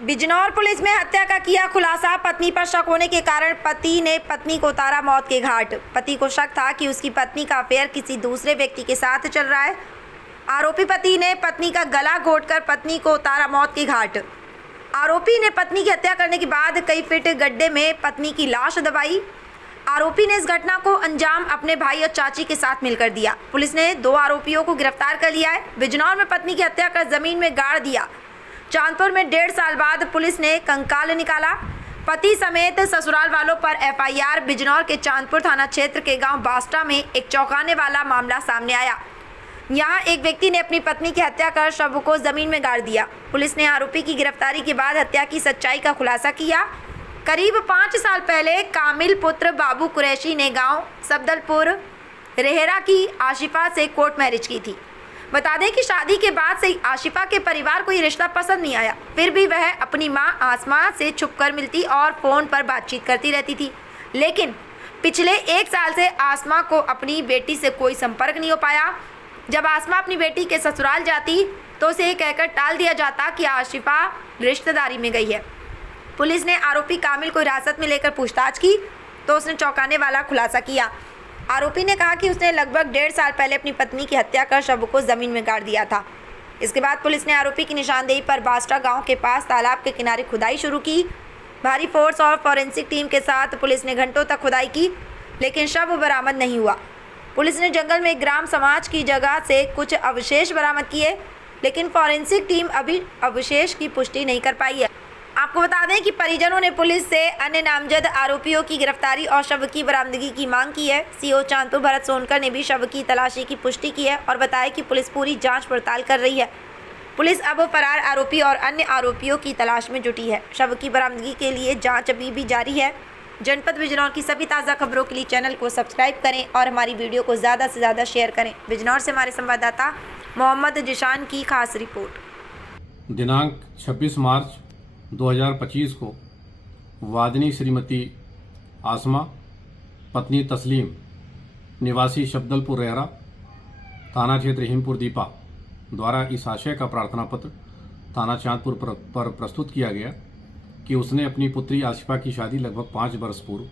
Bijnor police में हत्या का किया खुलासा। पत्नी पर शक होने के कारण पति ने पत्नी को उतारा मौत के घाट। पति को शक था कि उसकी पत्नी का अफेयर किसी दूसरे व्यक्ति के साथ चल रहा है। आरोपी पति ने पत्नी का गला घोंटकर पत्नी को उतारा मौत के घाट। आरोपी ने पत्नी की हत्या करने के बाद कई फीट गड्ढे में पत्नी की लाश दबाई। आरोपी ने इस घटना को अंजाम अपने भाई और चाची के साथ मिलकर दिया। पुलिस ने 2 आरोपियों को गिरफ्तार कर लिया है। बिजनौर में पत्नी की हत्या कर जमीन में गाड़ दिया। चांदपुर में 1.5 साल बाद पुलिस ने कंकाल निकाला। पति समेत ससुराल वालों पर एफआईआर। बिजनौर के चांदपुर थाना क्षेत्र के गांव बास्टा में एक चौंकाने वाला मामला सामने आया। यहां एक व्यक्ति ने अपनी पत्नी की हत्या कर शव को जमीन में गाड़ दिया। पुलिस ने आरोपी की गिरफ्तारी के बाद हत्या की सच्चाई का खुलासा किया। करीब 5 साल पहले कामिल पुत्र बाबू कुरैशी ने गांव सफदलपुर रेहरा की आशिफा से कोर्ट मैरिज की थी। बता दें कि शादी के बाद से आशिफा के परिवार को ये रिश्ता पसंद नहीं आया। फिर भी वह अपनी मां आसमा से छुपकर मिलती और फ़ोन पर बातचीत करती रहती थी। लेकिन पिछले 1 साल से आसमा को अपनी बेटी से कोई संपर्क नहीं हो पाया। जब आसमा अपनी बेटी के ससुराल जाती तो उसे ये कहकर टाल दिया जाता कि आशिफा रिश्तेदारी में गई है। पुलिस ने आरोपी कामिल को हिरासत में लेकर पूछताछ की तो उसने चौंकाने वाला खुलासा किया। आरोपी ने कहा कि उसने लगभग 1.5 साल पहले अपनी पत्नी की हत्या कर शव को जमीन में गाड़ दिया था। इसके बाद पुलिस ने आरोपी की निशानदेही पर बास्टा गांव के पास तालाब के किनारे खुदाई शुरू की। भारी फोर्स और फॉरेंसिक टीम के साथ पुलिस ने घंटों तक खुदाई की, लेकिन शव बरामद नहीं हुआ। पुलिस ने जंगल में ग्राम समाज की जगह से कुछ अवशेष बरामद किए, लेकिन फॉरेंसिक टीम अभी अवशेष की पुष्टि नहीं कर पाई है। आपको बता दें कि परिजनों ने पुलिस से अन्य नामजद आरोपियों की गिरफ्तारी और शव की बरामदगी की मांग की है। सीओ चांदपुर भरत सोनकर ने भी शव की तलाशी की पुष्टि की है और बताया कि पुलिस पूरी जांच पड़ताल कर रही है। पुलिस अब फरार आरोपी और अन्य आरोपियों की तलाश में जुटी है। शव की बरामदगी के लिए जाँच अभी भी जारी है। जनपद बिजनौर की सभी ताज़ा खबरों के लिए चैनल को सब्सक्राइब करें और हमारी वीडियो को ज़्यादा से ज़्यादा शेयर करें। बिजनौर से हमारे संवाददाता मोहम्मद जिशान की खास रिपोर्ट। दिनांक 26 मार्च 2025 को वादिनी श्रीमती आसमा पत्नी तस्लीम निवासी सफदलपुर रेहरा थाना क्षेत्र हिमपुर दीपा द्वारा इस आशय का प्रार्थना पत्र थाना चांदपुर पर प्रस्तुत किया गया कि उसने अपनी पुत्री आसिफा की शादी लगभग 5 वर्ष पूर्व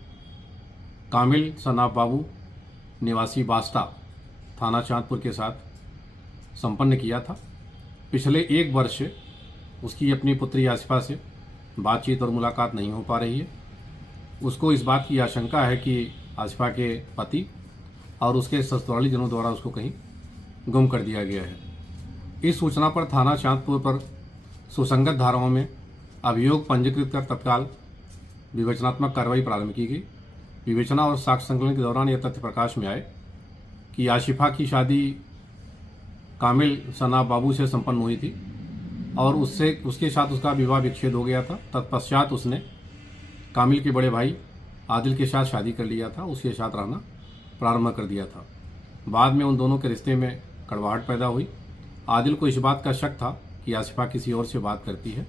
कामिल सनाब बाबू निवासी बास्ता थाना चांदपुर के साथ संपन्न किया था। पिछले 1 वर्ष से उसकी अपनी पुत्री आसिफा से बातचीत और मुलाकात नहीं हो पा रही है। उसको इस बात की आशंका है कि आसिफा के पति और उसके ससुराली जनों द्वारा उसको कहीं गुम कर दिया गया है। इस सूचना पर थाना चांदपुर पर सुसंगत धाराओं में अभियोग पंजीकृत कर तत्काल विवेचनात्मक कार्रवाई प्रारंभ की गई। विवेचना और साक्ष्य संकलन के दौरान यह तथ्य प्रकाश में आए कि आसिफा की शादी कामिल सनाब बाबू से संपन्न हुई थी और उसके साथ उसका विवाह विच्छेद हो गया था। तत्पश्चात उसने कामिल के बड़े भाई आदिल के साथ शादी कर लिया था, उसके साथ रहना प्रारंभ कर दिया था। बाद में उन दोनों के रिश्ते में कड़वाहट पैदा हुई। आदिल को इस बात का शक था कि आसिफा किसी और से बात करती है।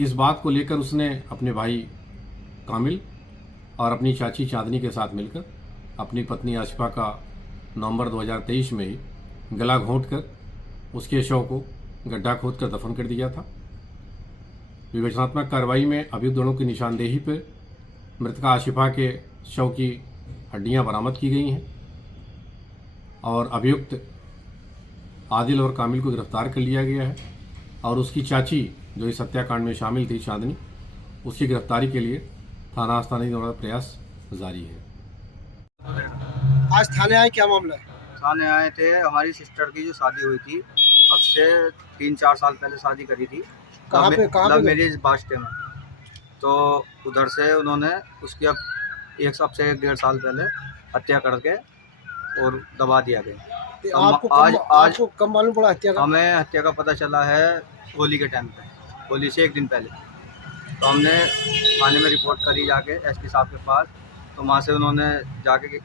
इस बात को लेकर उसने अपने भाई कामिल और अपनी चाची चांदनी के साथ मिलकर अपनी पत्नी आसिफा का नवंबर 2023 में ही गला घोंटकर उसके शव को गड्ढा खोदकर दफन कर दिया था। विवेचनात्मक कार्रवाई में अभियुक्त दोनों की निशानदेही पर मृतका आसिफा के शव की हड्डियां बरामद की गई हैं और अभियुक्त आदिल और कामिल को गिरफ्तार कर लिया गया है और उसकी चाची जो इस हत्याकांड में शामिल थी चांदनी, उसकी गिरफ्तारी के लिए थाना स्थानीय द्वारा प्रयास जारी है। आज थाने आए, क्या मामला है? थाने आए थे, हमारी सिस्टर की जो शादी हुई थी अब से 3-4 साल पहले शादी करी थी। कहाँ पे मेरी बास्टे में, तो उधर से उन्होंने उसकी अब 1 से 1.5 साल पहले हत्या करके और दबा दिया गया। तो आपको कब मालूम पड़ा हत्या का? हमें हत्या का पता चला है होली के टाइम पे, होली से 1 दिन पहले। तो हमने थाने में रिपोर्ट करी जाके एसपी साहब के पास, तो वहाँ से उन्होंने जाके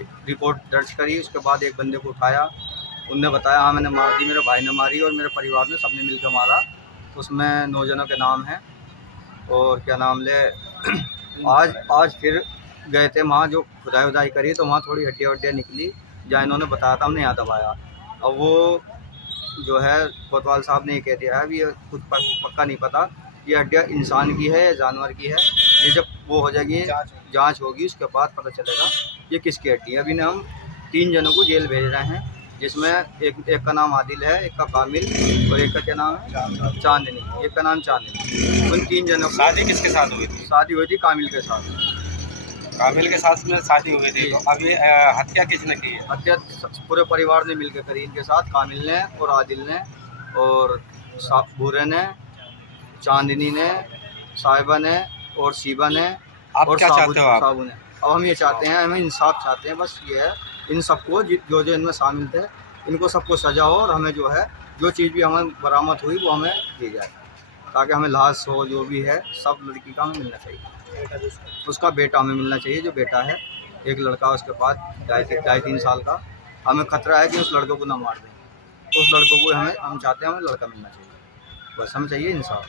रिपोर्ट दर्ज करी। उसके बाद एक बंदे को उठाया, उनने बताया हाँ मैंने मार दी, मेरे भाई ने मारी और मेरे परिवार ने सबने मिलकर मारा। उसमें 9 जनों के नाम हैं और क्या नाम ले आज फिर गए थे वहाँ, जो खुदाई करी तो वहाँ थोड़ी हड्डियाँ निकली, जहाँ इन्होंने बताया था हमने यहाँ दबाया। अब वो जो है कोतवाल साहब ने कह दिया है, अभी ये खुद पक्का नहीं पता ये हड्डियाँ इंसान की है या जानवर की है, ये जब वो हो जाएगी जांच होगी उसके बाद पता चलेगा ये किसकी हड्डी है। अभी ने हम 3 जनों को जेल भेज रहे हैं, जिसमें एक का नाम आदिल है, एक का कामिल और एक का क्या नाम है चांदनी, एक का नाम चांदनी। उन 3 जनों को शादी किसके साथ हुई थी? शादी हुई थी कामिल के साथ। कामिल के साथ में शादी हुई थी। तो अभी हत्या किसने की है? हत्या पूरे परिवार ने मिलकर करी इनके साथ, कामिल ने और आदिल ने और भूरे ने, चांदनी ने, साहिबा ने और शिबा ने आप और क्या चाहते हो आप? साबू ने। अब हम ये चाहते हैं, हमें इंसाफ चाहते हैं, बस ये है इन सबको जो जो इनमें शामिल थे इनको सबको सजा हो और हमें जो है जो चीज़ भी हमें बरामद हुई वो हमें दी जाए, ताकि हमें लाश हो जो भी है सब लड़की का हमें मिलना चाहिए। उसका बेटा हमें मिलना चाहिए, जो बेटा है एक लड़का उसके पास 2.5-3 साल का। हमें खतरा है कि उस लड़के को ना मार दें, तो उस लड़कों को हम चाहते हैं हमें लड़का मिलना चाहिए, बस हमें चाहिए इंसाफ।